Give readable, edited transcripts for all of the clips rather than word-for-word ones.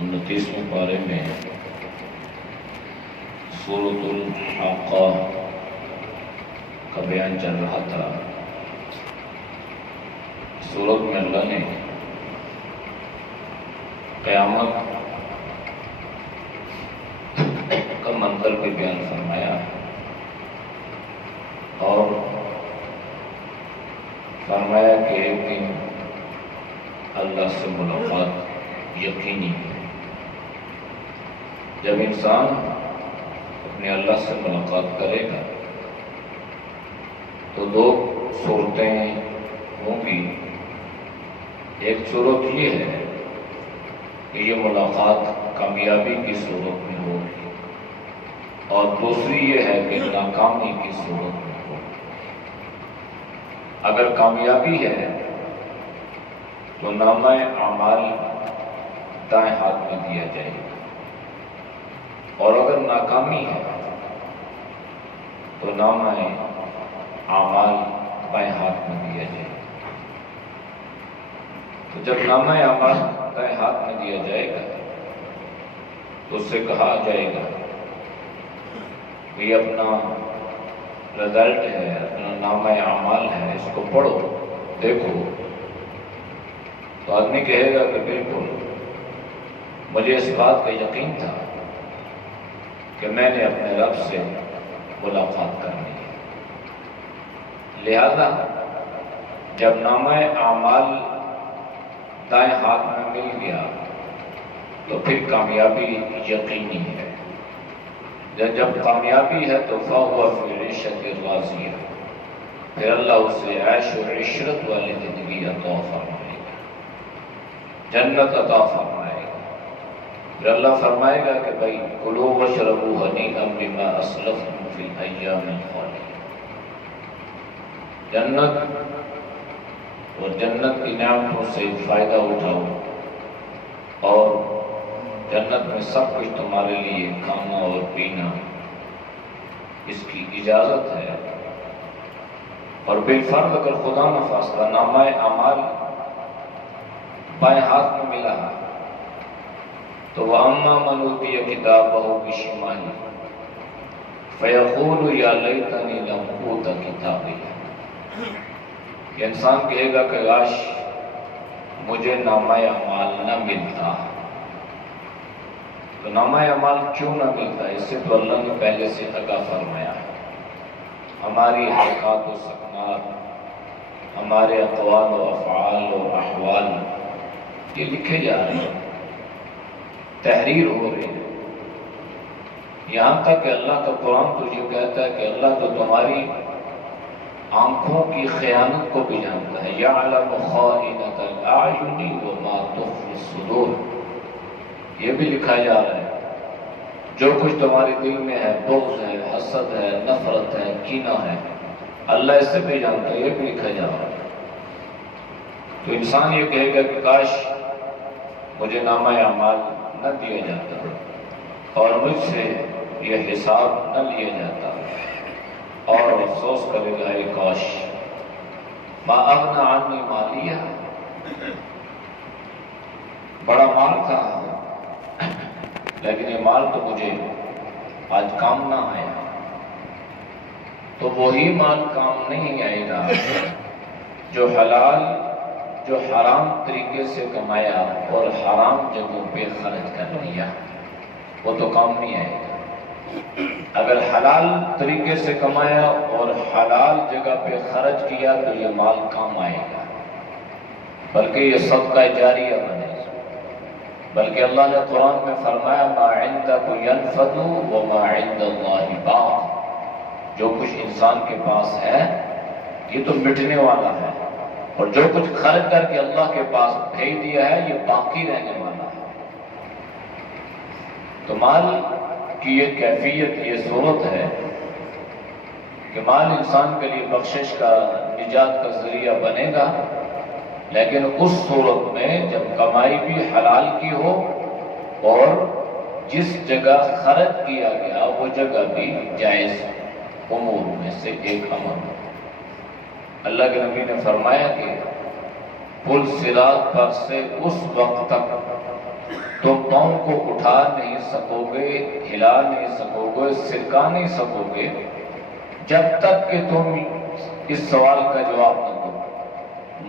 29ویں پارے میں سورۃ الحاقہ کا بیان چل رہا تھا۔ سورت میں اللہ نے قیامت کا منظر بھی بیان فرمایا اور فرمایا کہ ایک دن اللہ سے ملاقات یقینی ہے۔ جب انسان اپنے اللہ سے ملاقات کرے گا تو دو صورتیں ہوں گی۔ ایک صورت یہ ہے کہ یہ ملاقات کامیابی کی صورت میں ہوگی اور دوسری یہ ہے کہ ناکامی کی صورت میں ہوگی۔ اگر کامیابی ہے تو نامہ اعمال دائیں ہاتھ میں دیا جائے گا، اور اگر ناکامی ہے تو نامہ اعمال بائیں ہاتھ میں دیا جائے گا۔ تو جب نامہ اعمال دائیں ہاتھ میں دیا جائے گا تو اس سے کہا جائے گا کہ یہ اپنا رزلٹ ہے، اپنا نامہ اعمال ہے، اس کو پڑھو دیکھو۔ تو آدمی کہے گا کہ بالکل مجھے اس بات کا یقین تھا کہ میں نے اپنے رب سے ملاقات کرنی ہے، لہذا جب نامہ اعمال دائیں ہاتھ میں مل گیا تو پھر کامیابی یقینی ہے۔ جب کامیابی ہے تو فَهُوَ فِي عِيشَةٍ رَاضِيَةٍ، پھر اللہ اسے عیش و عشرت والی زندگی عطا فرمائے گا، جنت عطا فرمائے گا۔ پھر اللہ فرمائے گا کہ بھائی کُلُوا وَاشْرَبُوا هَنِيئًا بِمَا أَسْلَفْتُمْ فِي الْأَيَّامِ الْخَالِيَةِ، جنت اور جنت کی نعمتوں سے فائدہ اٹھاؤ، اور جنت میں سب کچھ تمہارے لیے کھانا اور پینا اس کی اجازت ہے۔ اور بالفرض اگر خدا نخواستہ نامہ اعمال بائیں ہاتھ میں ملا تو وَأَمَّا مَنْ أُوتِيَ كِتَابَهُ بِشِمَالِهِ فَيَقُولُ يَا لَيْتَنِي لَمْ أُوتَ كِتَابِيَهْ، کہ انسان کہے گا کہ کاش مجھے نامہ اعمال نہ ملتا۔ تو نامہ اعمال کیوں نہ ملتا؟ اس سے تو اللہ نے پہلے سے آگاہ فرمایا ہے۔ ہماری حرکات و سکنات، ہمارے اقوال و افعال و احوال یہ لکھے جا رہے ہیں، تحریر ہو رہی ہے، یہاں تک کہ اللہ کا قرآن تو یہ کہتا ہے کہ اللہ تو تمہاری آنکھوں کی خیانت کو بھی جانتا ہے۔ یعلم خائنۃ الاعین وما تخفی الصدور، یہ بھی لکھا جا رہا ہے جو کچھ تمہارے دل میں ہے، بغض ہے، حسد ہے، نفرت ہے، کینہ ہے، اللہ اس سے بھی جانتا ہے، یہ بھی لکھا جا رہا ہے۔ تو انسان یہ کہے گا کہ کاش مجھے نامہ اعمال نہ دیا جاتا اور مجھ سے یہ حساب نہ لیا جاتا، اور افسوس کرے گا اے کاش ما اغنی عنی مالیہ، بڑا مال تھا لیکن یہ مال تو مجھے آج کام نہ آیا۔ تو وہی مال کام نہیں آئے گا جو حلال جو حرام طریقے سے کمایا اور حرام جگہوں پہ خرچ کر لیا، وہ تو کام نہیں آئے گا۔ اگر حلال طریقے سے کمایا اور حلال جگہ پہ خرچ کیا تو یہ مال کام آئے گا، بلکہ یہ صدقہ جاریہ بنے۔ بلکہ اللہ نے قرآن میں فرمایا ما عندکم ینفد وما عند اللہ باق، جو کچھ انسان کے پاس ہے یہ تو مٹنے والا ہے، اور جو کچھ خرچ کر کے اللہ کے پاس بھیج دیا ہے یہ باقی رہنے والا ہے۔ تو مال کی یہ کیفیت، یہ صورت ہے کہ مال انسان کے لیے بخشش کا، نجات کا ذریعہ بنے گا، لیکن اس صورت میں جب کمائی بھی حلال کی ہو اور جس جگہ خرچ کیا گیا وہ جگہ بھی جائز امور میں سے ایک امر ہو۔ اللہ کے نبی نے فرمایا کہ پل صراط پر سے اس وقت تک تم پاؤں کو اٹھا نہیں سکو گے، ہلا نہیں سکو گے، سرکا نہیں سکو گے جب تک کہ تم اس سوال کا جواب نہ دو،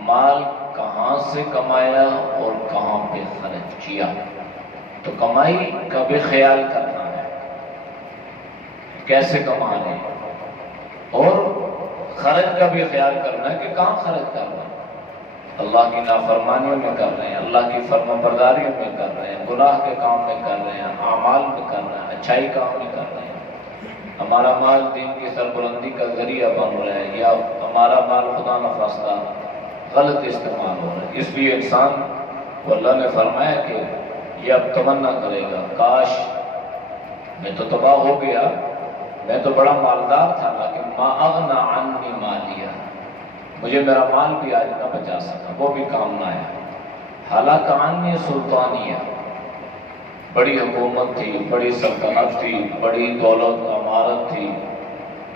مال کہاں سے کمایا اور کہاں پہ خرچ کیا۔ تو کمائی کا بھی خیال کرنا ہے، کیسے کما رہے ہیں، اور خرچ کا بھی خیال کرنا ہے کہ کہاں خرچ کرنا ہے۔ اللہ کی نافرمانیوں میں کر رہے ہیں، اللہ کی فرما برداریوں میں کر رہے ہیں، گناہ کے کام میں کر رہے ہیں، اعمال میں کر رہے ہیں، اچھائی کام میں کر رہے ہیں۔ ہمارا مال دین کی سربلندی کا ذریعہ بن رہا ہے، یا ہمارا مال خدا نخواستہ غلط استعمال ہو رہا ہے۔ اس لیے انسان کو اللہ نے فرمایا کہ یہ اب تمنا کرے گا، کاش میں تو تباہ ہو گیا، میں تو بڑا مالدار تھا، لیکن ما اغنی عنی مالیہ، مجھے میرا مال بھی آج نہ بچا سکا، وہ بھی کام نہ آیا۔ حالانکہ عنی سلطانیہ، بڑی حکومت تھی، بڑی سلطنت تھی، بڑی دولت عمارت تھی،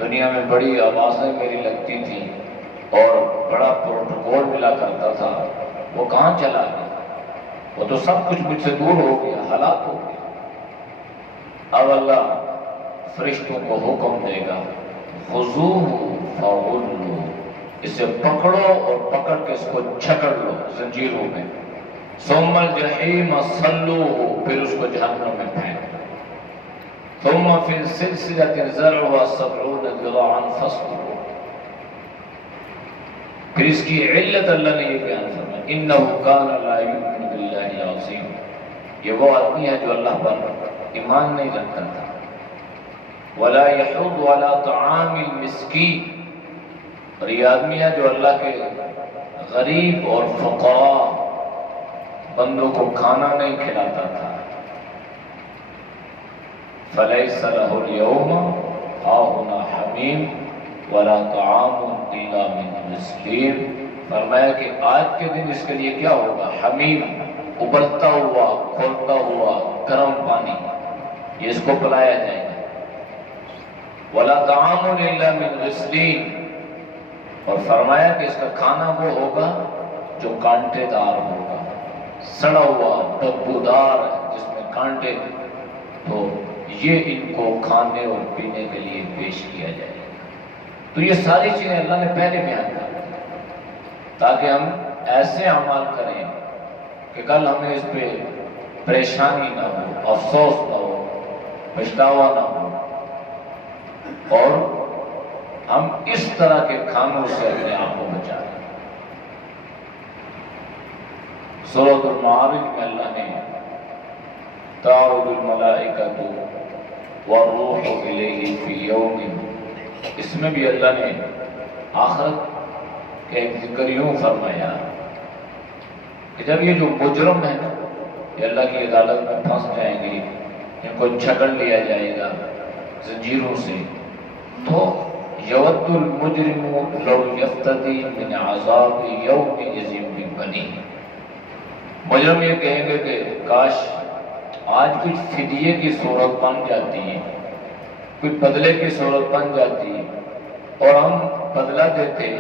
دنیا میں بڑی آوازیں میری لگتی تھیں اور بڑا پروٹوکول ملا کرتا تھا، وہ کہاں چلا گیا؟ وہ تو سب کچھ مجھ سے دور ہو گیا، ہلاک ہو گیا۔ اب اللہ فرشتوں کو حکم دے گا، خذوہ فغلوہ، اسے پکڑو اور پکڑ کے اس کو جھکڑ لو زنجیروں میں، ثم الجحیم صلوہ، پھر اس کو جہنم میں پھینک دو، ثم فی سلسلۃ ذرعها 70 ذراعا فاسلکوہ۔ پھر اس کی علت اللہ نے یہ بیان فرمایا، انہ کان لا یؤمن باللہ العظیم، یہ وہ آدمی ہے جو اللہ پر ایمان نہیں رکھتا تھا، ولا یحض علی طعام المسکین، اور یہ آدمی ہے جو اللہ کے غریب اور فقراء بندوں کو کھانا نہیں کھلاتا تھا۔ فلیس لہ اليوم ہاہنا حمیم ولا طعام الا من غسلین، فرمایا کہ آج کے دن اس کے لیے کیا ہوگا؟ حمیم، ابلتا ہوا کھولتا ہوا گرم پانی، یہ اس کو پلایا جائے گا۔ ولا طعام الا من غسلین، اور فرمایا کہ اس کا کھانا وہ ہوگا جو کانٹے دار ہوگا، سڑا ہوا بدبودار جس میں کانٹے، تو یہ ان کو کھانے اور پینے کے لیے پیش کیا جائے گا۔ تو یہ ساری چیزیں اللہ نے پہلے بیان کر دی تاکہ ہم ایسے اعمال کریں کہ کل ہمیں اس پہ پریشانی نہ ہو، افسوس نہ ہو، پچھتاوا نہ ہو، اور ہم اس طرح کے کھانوں سے اپنے آپ کو بچائیں۔ سورۃ المعارج میں اللہ نے تعرج الملائکۃ والروح الیہ فی یوم، اس میں بھی اللہ نے آخرت کے ایک ذکر یوں فرمایا کہ جب یہ جو مجرم ہیں نا، یہ اللہ کی عدالت میں پھنس جائیں گے، ان کو جھکڑ لیا جائے گا زنجیروں سے، تو یود المجرم لو یفتدی من عذاب یومئذ ببنیہ، مجرم یہ کہیں گے کہ کاش آج کچھ فدیے کی صورت بن جاتی ہے، کچھ بدلے کی صورت بن جاتی اور ہم بدلہ دیتے،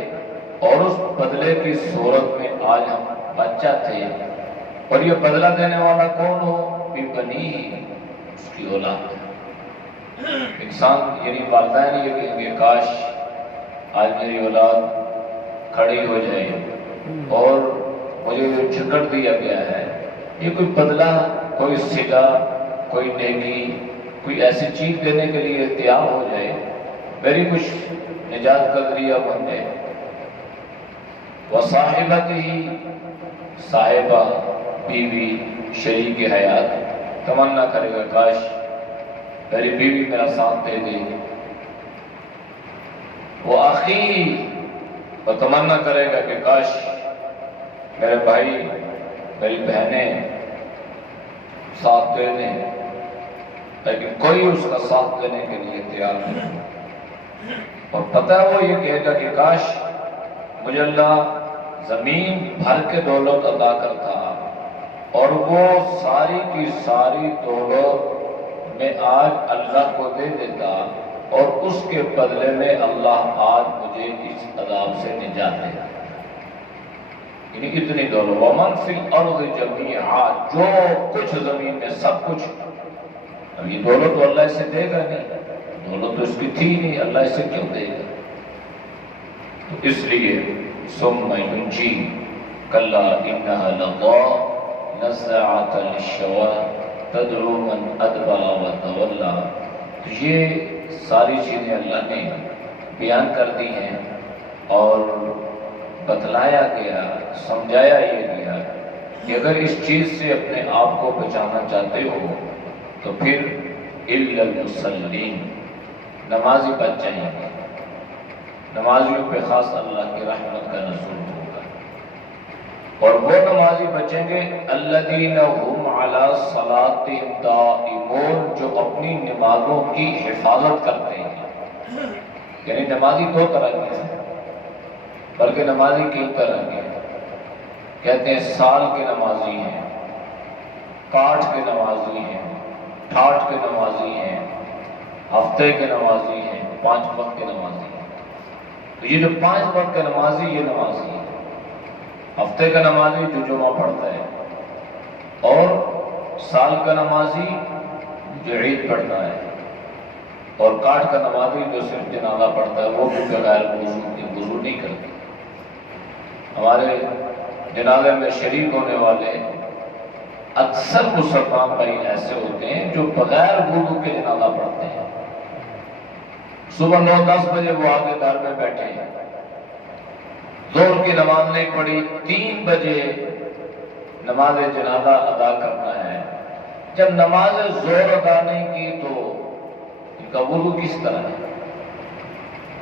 اور اس بدلے کی صورت میں آج ہم بچ جاتے، اور یہ بدلہ دینے والا کون ہو؟ ببنیہ، اس کی اولاد۔ انسان یعنی والدین یہ کہیں گے کاش آج میری اولاد کھڑی ہو جائے اور مجھے جو جھکڑ دیا گیا ہے یہ کوئی بدلہ، کوئی صدا، کوئی نیکی، کوئی ایسی چیز دینے کے لیے تیار ہو جائے، میری کچھ نجات کا ذریعہ بن جائے۔ وصاحبتہ، صاحبہ، بیوی، شریک حیات، تمنا کرے گا کاش میری بیوی میرا ساتھ دے دے۔ وہ اخی، وہ تمنا کرے گا کہ کاش میرے بھائی میری بہنیں ساتھ دے دیں، لیکن کوئی اس کا ساتھ دینے کے لیے تیار نہیں۔ اور پتہ ہے وہ یہ کہے گا کہ کاش مجھے اللہ زمین بھر کے دولت عطا کرتا اور وہ ساری کی ساری دولت میں آج اللہ کو دے دیتا، اور اس کے بدلے میں اللہ آج مجھے اس عذاب سے نجات دے۔ یعنی اتنی دولت، ومن فی الارض جمیعا، جو کچھ زمین میں سب کچھ. اب یہ دولت تو اللہ اسے دے گا نہیں، دولت تو اس کی تھی نہیں، اللہ اسے کیوں دے گا؟ تو اس لیے ثم ینجی کلا انہا لظی نزاعۃ للشوی تدعو من ادبر وتولی. تو یہ ساری چیزیں اللہ نے بیان کر دی ہیں اور بتلایا گیا، سمجھایا یہ گیا کہ اگر اس چیز سے اپنے آپ کو بچانا چاہتے ہو تو پھر الا المصلین، نمازی بچ جائیں گے. نمازیوں پہ خاص اللہ کی رحمت کا نزول ہوگا. اور وہ نمازی بچیں گے الذین هم علی صلاتہم دائمون، جو اپنی نمازوں کی حفاظت کرتے ہیں. یعنی نمازی دو طرح کے ہیں، بلکہ نمازی کئی طرح کے ہیں. کہتے ہیں سال کے نمازی ہیں، کاٹ کے نمازی ہیں، ٹھاٹ کے نمازی ہیں، ہفتے کے نمازی ہیں، 5 وقت کے نمازی ہیں. تو یہ جو 5 وقت کے نمازی، یہ نمازی ہے. ہفتے کا نمازی جو جمعہ پڑھتا ہے، اور سال کا نمازی جو عید پڑھتا ہے، اور کاٹ کا نمازی جو صرف جنازہ پڑھتا ہے، وہ بھی بغیر وضو نہیں کرتے. ہمارے جنازے میں شریک ہونے والے اکثر مسلمان بھائی ایسے ہوتے ہیں جو بغیر وضو کے جنازہ پڑھتے ہیں. صبح 9-10 بجے وہ آگے دار میں بیٹھے ہیں، ظہر کی نماز نہیں پڑھی، 3 بجے نماز جنازہ ادا کرنا ہے. جب نماز ظہر ادا نہیں کی تو ان کا وضو کس طرح ہے؟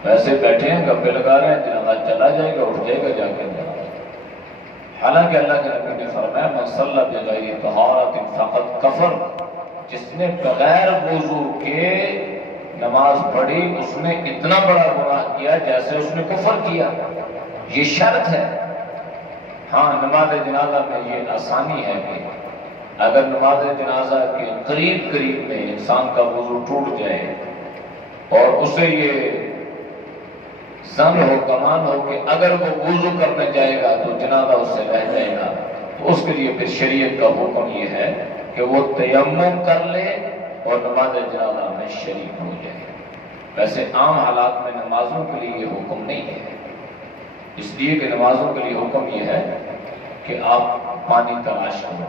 ویسے بیٹھے ہیں، گپے لگا رہے ہیں، جنازہ چلا جائے گا، اٹھ جائے گا جا کے جنازہ. حالانکہ اللہ کے نبی نے فرمایا من صلی بغیر طہارۃ فقد کفر، جس نے بغیر وضو کے نماز پڑھی اس نے اتنا بڑا گناہ کیا جیسے اس نے کفر کیا. یہ شرط ہے. ہاں نماز جنازہ میں یہ آسانی ہے کہ اگر نماز جنازہ کے قریب میں انسان کا وضو ٹوٹ جائے اور اسے یہ ظن ہو، گمان ہو کہ اگر وہ وضو کرنے جائے گا تو جنازہ اس سے رہ جائے گا، تو اس کے لیے پھر شریعت کا حکم یہ ہے کہ وہ تیمم کر لے اور نماز جنازہ میں شریک ہو جائے. ویسے عام حالات میں نمازوں کے لیے یہ حکم نہیں ہے، اس لیے کہ نمازوں کے لیے حکم یہ ہے کہ آپ پانی تلاش کرو،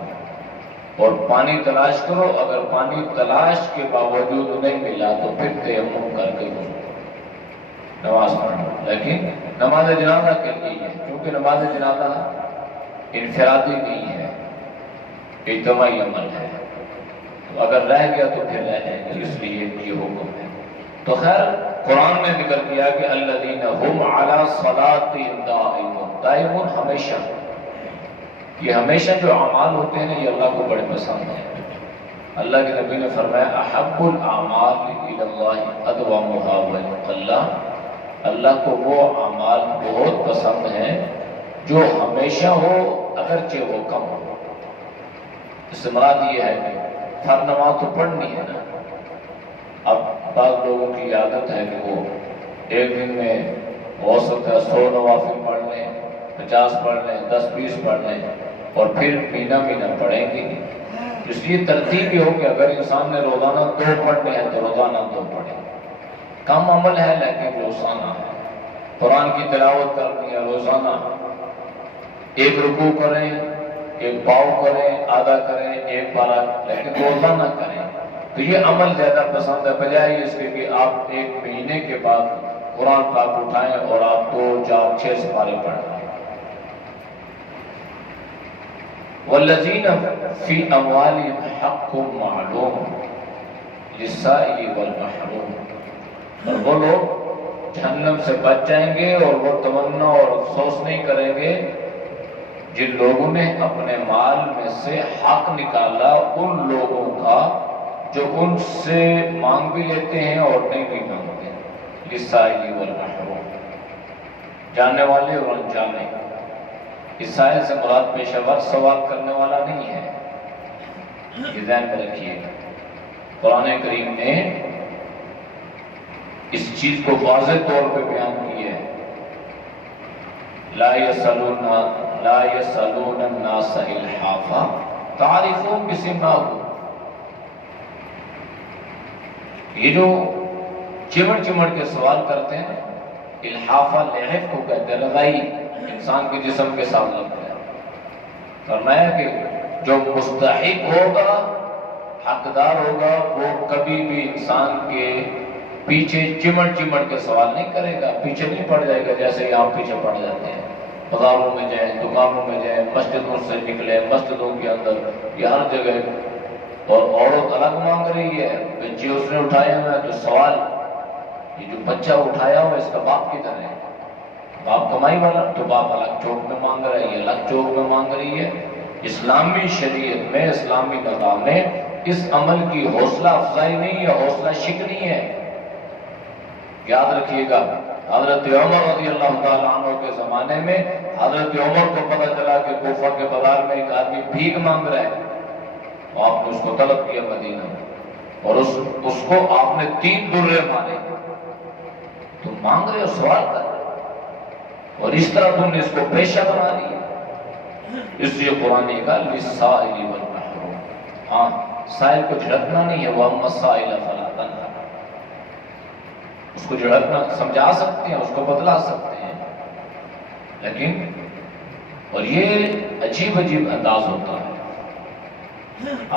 اور پانی تلاش کرو. اگر پانی تلاش کے باوجود نہیں ملا تو پھر تیمم کر کے نماز پڑھو. لیکن نماز جنازہ کے لیے ہے، کیونکہ نماز جنازہ انفرادی نہیں ہے، اجتماعی عمل ہے. تو اگر رہ گیا تو پھر رہ جائے گا، اس لیے یہ حکم ہے. تو خیر قرآن نے ذکر کیا کہ الذین هم علی صلاتہم دائمون، دائمون ہمیشہ. یہ ہمیشہ جو اعمال ہوتے ہیں یہ اللہ کو بڑے پسند ہیں. اللہ کے نبی نے فرمایا احب الاعمال الی اللہ ادومھا وانقلہ، اللہ کو وہ اعمال بہت پسند ہیں جو ہمیشہ ہو اگرچہ وہ کم ہو. اس سے مراد یہ ہے کہ ہر نماز تو پڑھنی ہے نا. اب بعض لوگوں کی عادت ہے کہ وہ ایک دن میں ہو سکتا ہے 100 نوافل پڑھ لیں، 50 پڑھ لیں، 10-20 پڑھ لیں، اور پھر مہینہ پڑھیں گے. اس لیے ترتیب یہ ہو کہ اگر انسان نے روزانہ 2 پڑھنے ہیں تو روزانہ 2 پڑھیں. کم عمل ہے لیکن روزانہ ہے. قرآن کی تلاوت کرنی ہے روزانہ، 1 رکوع کریں، 1 پاؤ کریں، آدھا کریں، 1 پارہ، لیکن روزانہ کریں. تو یہ عمل زیادہ پسند ہے بجائے اس کے کہ آپ 1 مہینے کے بعد قرآن پاک اٹھائیں اور آپ 2, 4, 6 سپارے پڑھیں. والذین فی اموالہم حق معلوم للسائل والمحروم، اور وہ لوگ جہنم سے بچ جائیں گے اور وہ تمنا اور افسوس نہیں کریں گے جن لوگوں نے اپنے مال میں سے حق نکالا ان لوگوں کا جو ان سے مانگ بھی لیتے ہیں اور نہیں بھی مانگتے. للسائل والمحروم، جاننے والے اور انجانے. اس سائل سے مراد پیشہ ور سوال کرنے والا نہیں ہے، یہ ذہن میں رکھیے. قرآن کریم نے اس چیز کو واضح طور پہ بیان کی ہے. لا یسألون لا يسألون الناس الحافا تعرفون بسماهم. یہ جو چمڑ کے سوال کرتے ہیں الحافہ لحف کو کہتے ہیں، لگائی انسان کے جسم کے ساتھ لگتا ہے. فرمایا کہ جو مستحق ہوگا، حقدار ہوگا، وہ کبھی بھی انسان کے پیچھے چمڑ کے سوال نہیں کرے گا، پیچھے نہیں پڑ جائے گا جیسے ہی آپ پیچھے پڑ جاتے ہیں. بازاروں میں جائیں، دکانوں میں جائیں، مسجدوں سے نکلے، مسجدوں کے اندر، یہ ہر جگہ. اور عورت الگ مانگ رہی ہے، بچے اس نے اٹھایا ہوا ہے تو سوال، یہ جو بچہ اٹھایا ہوا اس کا باپ کدھر ہے؟ باپ کمائی والا، تو باپ الگ چوک میں مانگ رہا ہے، یہ الگ چوک میں مانگ رہی ہے. اسلامی شریعت میں، اسلامی نظام میں اس عمل کی حوصلہ افزائی نہیں ہے، حوصلہ شکنی ہے. یاد رکھیے گا، حضرت عمر رضی اللہ تعالیٰ عنہ کے زمانے میں حضرت عمر کو پتہ چلا کہ کوفہ کے بازار میں ایک آدمی بھیک مانگ رہا ہے. آپ نے اس کو طلب کیا مدینہ میں، اور اس کو آپ نے 3 درے مارے. تم مانگ رہے ہو، سوال کر رہے ہو، اور اس طرح تم نے اس کو پیشہ بنا لیا. اس لیے قرآن کا للسائل والمحروم، ہاں سائل کو جھڑکنا نہیں ہے، وَأَمَّا السَّائِلَ فَلَا تَنْهَرْ. اس کو جھڑکنا سمجھا سکتے ہیں، اس کو بتلا سکتے ہیں، لیکن اور یہ عجیب انداز ہوتا ہے.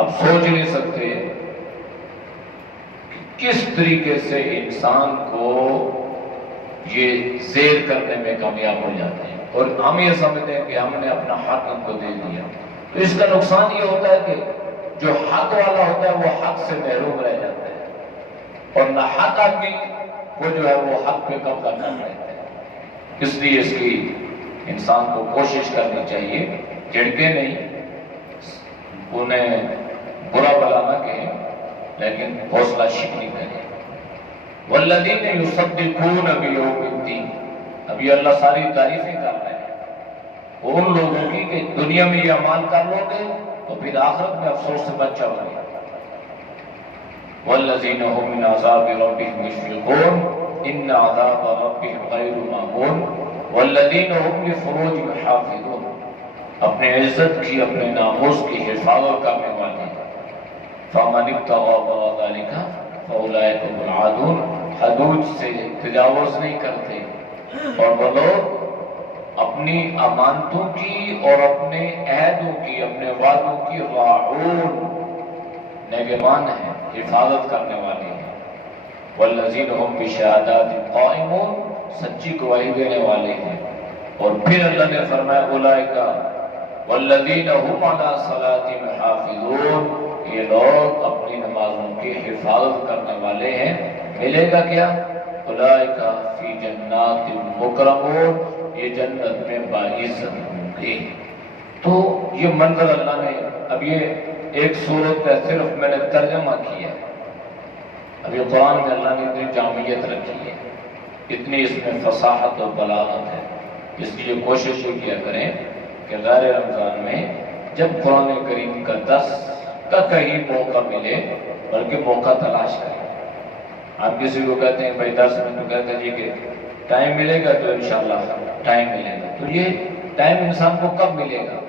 آپ سوچ نہیں سکتے کہ کس طریقے سے انسان کو یہ زیر کرنے میں کامیاب ہو جاتے ہیں، اور ہم یہ سمجھتے ہیں کہ ہم نے اپنا حق ان کو دے دیا. تو اس کا نقصان یہ ہوتا ہے کہ جو حق والا ہوتا ہے وہ حق سے محروم رہ جاتا ہے، اور نہ حق آدمی وہ جو ہے وہ حق پہ قبضہ کر لیتے ہیں. اس لیے اس کی انسان کو کوشش کرنی چاہیے، جھڑکے نہیں، انہیں برا بلا نہ کہیں، لیکن حوصلہ شکنی کریں. والذین یصدقون بیوم الدین، ابھی اللہ ساری تعریفیں کر رہے ہیں ان لوگوں کی کہ دنیا میں یہ اعمال کر لو گے تو پھر آخرت میں افسوس سے بچ جاؤ گے. والذین هم من عذاب ربهم مشفقون ان عذاب ربهم غیر مامون والذین هم لفروجهم حافظون، اپنے عزت کی، اپنے ناموس کی حفاظت کرنے والے. فمن ابتغى وراء ذلك فاولئک هم العادون، حدود سے تجاوز نہیں کرتے، اور وہ لوگ اپنی امانتوں کی اور اپنے عہدوں کی، اپنے وعدوں کی راعون، نگہبان ہیں، حفاظت کرنے والے ہیں. والذین هم بشہادات قائمون، سچی گواہی دینے والے ہیں. اور پھر اللہ نے فرمایا اولئک والذین هم علی صلاتهم حافظون، یہ لوگ اپنی نمازوں کی حفاظت کرنے والے ہیں. ملے گا کیا؟ اولئک فی جنات مکرمون، یہ جنت میں باعزت ہوں گے. تو یہ منظر اللہ نے، اب یہ ایک سورت کا صرف میں نے ترجمہ کیا، ابھی قرآن میں اللہ نے اتنی جامعیت رکھی ہے، اتنی اس میں فصاحت و بلاغت ہے. اس لیے کوشش یہ کیا کریں کہ غیر رمضان میں جب قرآن کریم کا درس کا کہیں موقع ملے، بلکہ موقع تلاش کریں. آپ کسی کو کہتے ہیں بھائی درس میں، تو کہتے ہیں جی کہ ٹائم ملے گا تو انشاءاللہ ٹائم ملے گا. تو یہ ٹائم انسان کو کب ملے گا؟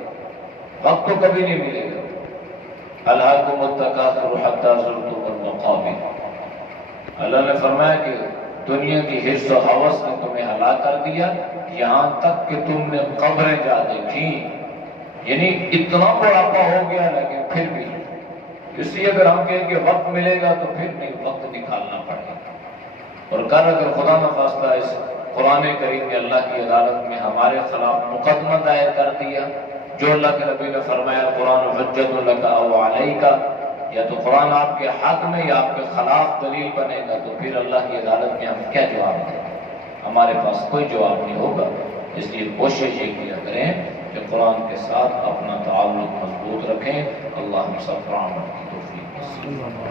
وقت تو کبھی نہیں ملے گا. الہاکم التکاثر حتی زرتم المقابر، اللہ نے فرمایا کہ دنیا کی حرص و ہوس نے تمہیں ہلاک کر دیا، یہاں تک کہ تم نے قبریں جا دیکھی. یعنی اتنا بڑھاپا ہو گیا، لیکن پھر بھی اس لیے اگر ہم کہیں کہ وقت ملے گا تو پھر نہیں، وقت نکالنا پڑے گا. اور کل اگر خدا نخواستہ اس قرآن کریم نے اللہ کی عدالت میں ہمارے خلاف مقدمہ دائر کر دیا، جو اللہ کے نبی نے فرمایا قرآن حجت لک او علیک، یا تو قرآن آپ کے حق میں یا آپ کے خلاف دلیل بنے گا، تو پھر اللہ کی عدالت میں ہم کیا جواب دیں؟ ہمارے پاس کوئی جواب نہیں ہوگا. اس لیے کوشش یہ کیا کریں کہ قرآن کے ساتھ اپنا تعلق مضبوط رکھیں. اللہ ہم سب پر عمل کی توفیق نصیب فرمائے.